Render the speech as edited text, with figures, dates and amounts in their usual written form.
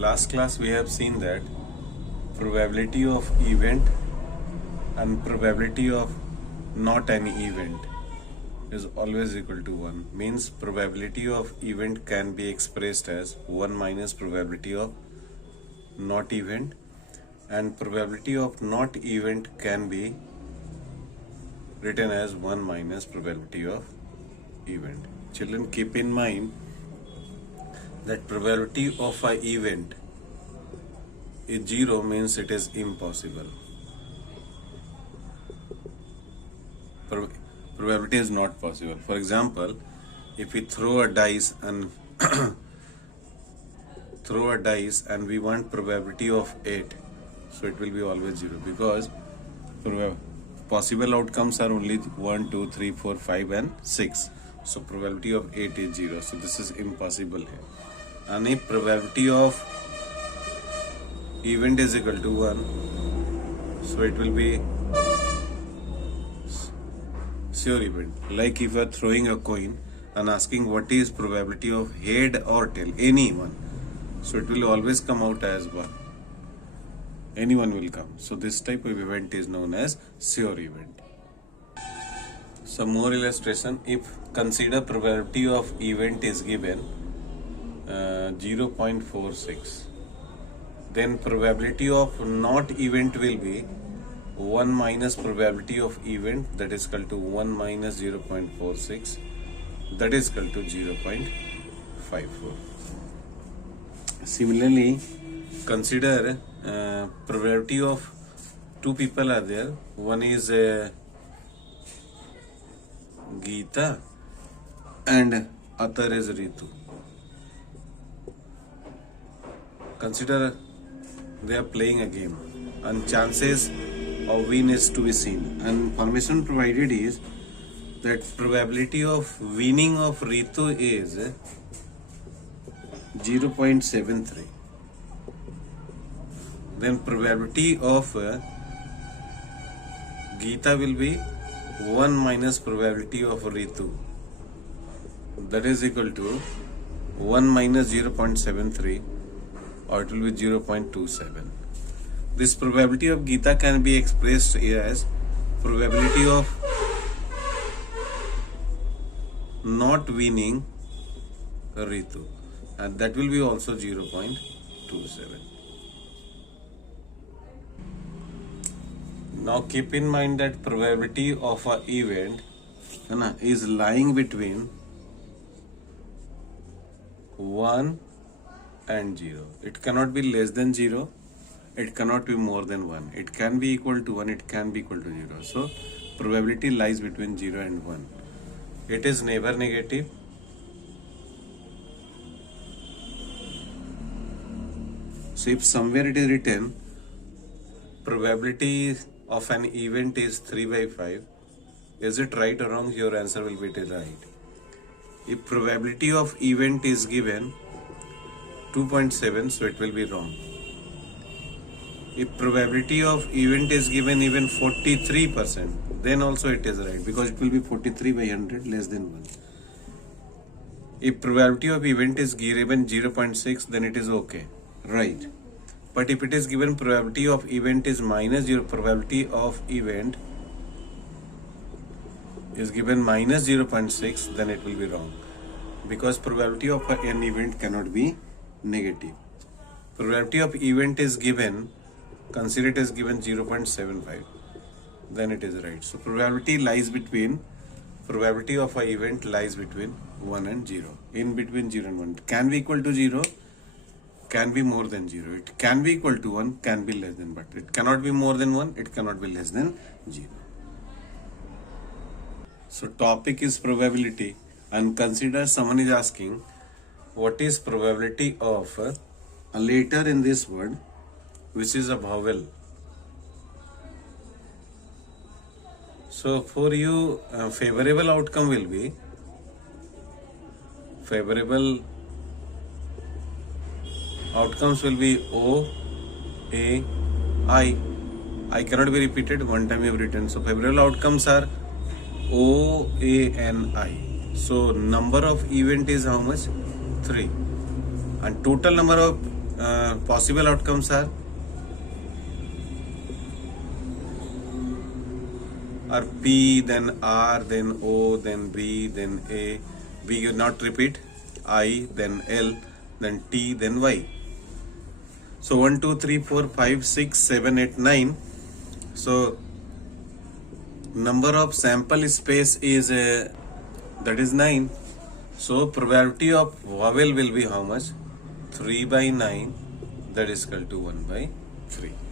last class we have seen that probability of event and probability of not any event is always equal to 1. Means probability of event can be expressed as 1 minus probability of not event, and probability of not event can be written as 1 minus probability of event. Children, keep in mind that probability of an event is 0 means it is impossible. Probability is not possible. For example, if we throw a dice and we want probability of 8, so it will be always 0 because possible outcomes are only 1, 2, 3, 4, 5 and 6. So probability of 8 is 0. So this is impossible here. And if probability of event is equal to 1, so it will be sure event. Like if you are throwing a coin and asking what is probability of head or tail, any one, so it will always come out as 1. Anyone will come. So this type of event is known as sure event. Some more illustration. If consider probability of event is given 0.46, then probability of not event will be 1 minus probability of event, that is equal to 1 minus 0.46, that is equal to 0.54. Similarly, consider probability of two people are there. One is Geeta and other is Ritu. Consider they are playing a game and chances of win is to be seen, and information provided is that probability of winning of Ritu is 0.73. Then probability of Geeta will be 1 minus probability of Ritu, that is equal to 1 minus 0.73, or it will be 0.27. This probability of Geeta can be expressed as probability of not winning Ritu, and that will be also 0.27. Now keep in mind that probability of an event is lying between 1 and 0. It cannot be less than 0. It cannot be more than 1. It can be equal to 1. It can be equal to 0. So probability lies between 0 and 1. It is never negative. So if somewhere it is written probability of an event is 3/5, is it right or wrong? Your answer will be right. If probability of event is given 2.7, so it will be wrong. If probability of event is given even 43%, then also it is right because it will be 43/100 less than 1. If probability of event is given 0.6, then it is okay, right? But if it is given probability of event is minus 0, probability of event is given minus 0.6, then it will be wrong because probability of an event cannot be negative. Probability of event is given, consider it is given 0.75, then it is right. So probability of an event lies between 1 and 0. In between 0 and 1. Can be equal to 0, can be more than 0. It can be equal to 1, can be less than, but it cannot be more than 1, it cannot be less than 0. So topic is probability, and consider someone is asking what is probability of a letter in this word which is a vowel. So for you favorable outcome will be outcomes will be O, A, I. I cannot be repeated, one time you have written. So favorable outcomes are O, A, and I. So number of event is how much? 3. And total number of possible outcomes are P, then R, then O, then B, then A. B will not repeat. I, then L, then T, then Y. So 1, 2, 3, 4, 5, 6, 7, 8, 9. So number of sample space is that is 9. So probability of vowel will be how much? 3 by 9, that is equal to 1 by 3.